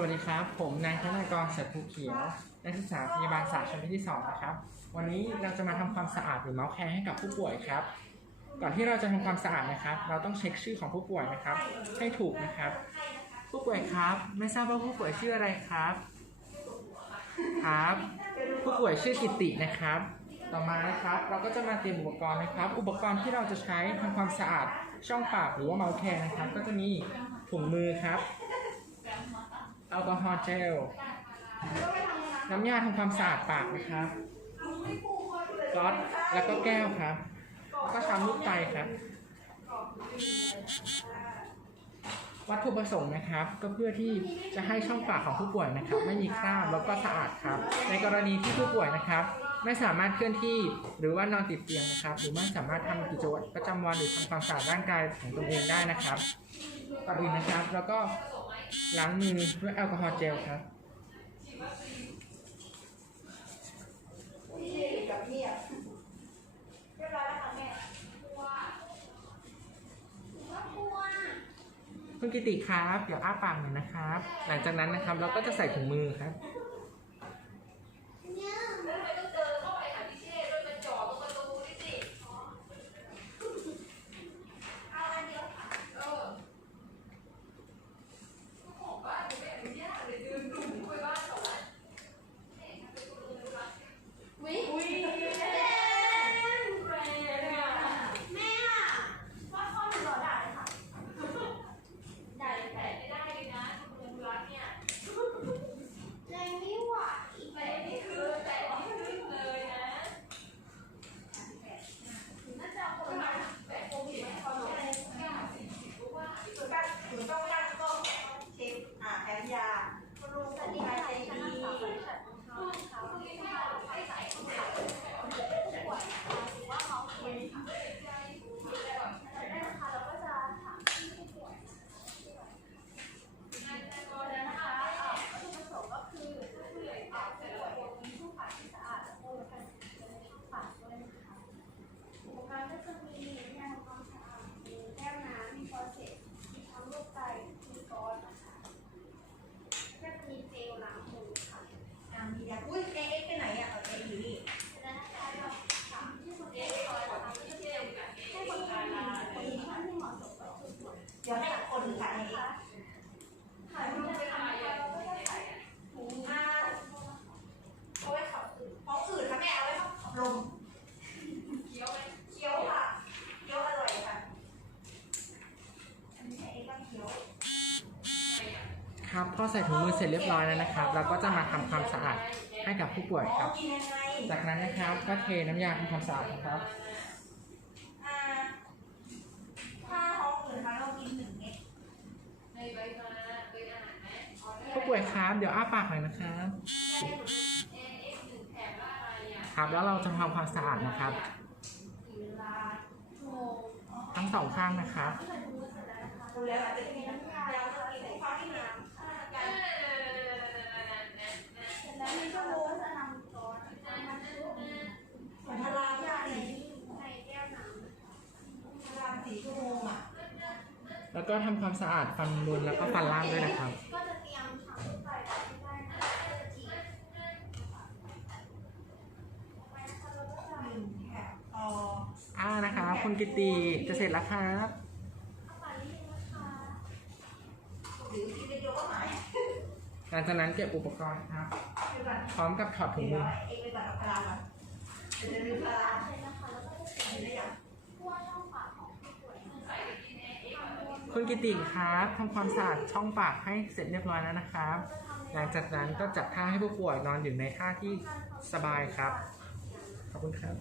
วัสดีครับ ผมนายธนากรสัตภูเขียว นักศึกษาพยาบาลศาสตร์ชั้นปีที่ 2 นะครับ วันนี้เราจะมาทำความสะอาดหรือเมาส์แคร์ให้กับผู้ป่วยครับ ก่อนที่เราจะทำความสะอาดนะครับ เราต้องเช็คชื่อของผู้ป่วยนะครับ ให้ถูกนะครับ ผู้ป่วยครับ ไม่ทราบว่าผู้ป่วยชื่ออะไรครับ ครับ ผู้ป่วยชื่อกิตินะครับ ต่อมานะครับ เราก็จะมาเตรียมอุปกรณ์นะครับ อุปกรณ์ที่เราจะใช้ทำความสะอาดช่องปากหรือว่าเมาส์แคร์นะครับ ก็จะมีถุงมือครับ แอลกอฮอล์เจล น้ำยาทำความสะอาดปากนะครับก๊อตแล้วก็แก้วครับ ก็ทำลูกไตครับ วัตถุประสงค์นะครับ ก็เพื่อที่จะให้ช่องปากของผู้ป่วยนะครับ ไม่มีคราบแล้วก็สะอาดครับ ในกรณีที่ผู้ป่วยนะครับ ไม่สามารถเคลื่อนที่หรือว่านอนติดเตียงนะครับ หรือไม่สามารถทำกิจวัตรประจำวันหรือทำความสะอาดร่างกายของตนเองได้นะครับก่อนอื่นนะครับ แล้วก็ ล้างมือด้วยแอลกอฮอล์เจลครับคุณกิติครับ เดี๋ยวอ้าปากหน่อยนะครับ หลังจากนั้นนะครับเราก็จะใส่ถุงมือครับ วิแรงแรงอะแม่อะว่าพ่อหนูรอด่าเลยค่ะด่าเลยแต่ไม่ได้เลยนะคุณรักเนี่ยแรงไม่ไหวแต่นี่คือแต่นี่คือเลยนะน่าจะเอาคนมาแบบโควิดไม่พอหรอกแค่สี่สิบรู้ว่า หนูตั้งหนูต้องตั้งกล้องเช็คอ่าแผนยาคุณลุง สวัสดี ใคร ค่ะ ใจ ดิฉัน ดี นางสาวปริชัดทองคำค่ะวันนี้ที่เราใช้สายของเราป่วยนะคะหรือว่าเมาส์เคนค่ะได้นะคะเราก็จะถามที่ผู้ป่วยนะคะนะคะวัตถุประสงค์ก็คือผู้ป่วยผู้ป่วยมีผู้ปากที่สะอาดและโปรยกันในช่องปากด้วยนะคะอุปกรณ์ก็จะมียาทำความสะอาดมีแก้วน้ำมีฟอร์เซตมีทั้งลูกไก่มีก้อนนะคะก็จะมีเจลล้างมือค่ะ อ่ามียาอุ้ยเอ็กไปไหนอะเอาเออยู่นี่และนะคะเราถาที่คนเรียนคอยนะคะก็จะเจลให้คนไข้มีคนที่ไม่เหมาะสมกับผู้ป่วยเดี๋ยวให้คนถ่ายเองถ่ายรูปไปทำอะไรเราก็ถ่ายถุงอ่าเอาไว้ขับอื่นของอื่นค่ะแม่เอาไว้ขับลมเคี้ยวไหมเคี้ยวค่ะเคี้ยวอร่อยค่ะอันนี้เอ็กก็เคี้ยว ครับพอใส่ถุงมือเสร็จเรียบร้อยแล้วนะครับ เราก็จะมาทำความสะอาดให้กับผู้ป่วยครับ จากนั้นนะครับก็เทน้ำยาทำความสะอาดนะครับผู้ป่วยครับเดี๋ยวอ้าปากหน่อยนะครับครับแล้วเราจะทำความสะอาดนะครับ ทั้งสองข้างนะครับ แล้วก็ทำความสะอาดฟันบนแล้วก็ฟันล่างด้วยนะครับ ก็จะเตรียมทำลูกไก่ไว้ที่ได้นะก็จะจีบแถบต่ออ่านะครับคุณกิติจะเสร็จแล้วครับเอาไปนิดนึงนะคะหรือกินเดียวก็หายหลังจากนั้นเก็บอุปกรณ์ครับ เดี๋ยวก่อนพร้อมกับถอดถุงเดี๋ยวมือ เองไปก่อนเอาพาราก่อนเดี๋ยวจะลืมพาราใช่นะคะแล้วก็จะเป็นเห็นได้ยัง คุณกิติครับทำความสะอาดช่องปากให้เสร็จเรียบร้อยแล้วนะครับ หลังจากนั้นก็จัดท่าให้ผู้ป่วยนอนอยู่ในท่าที่สบายครับ ขอบคุณครับ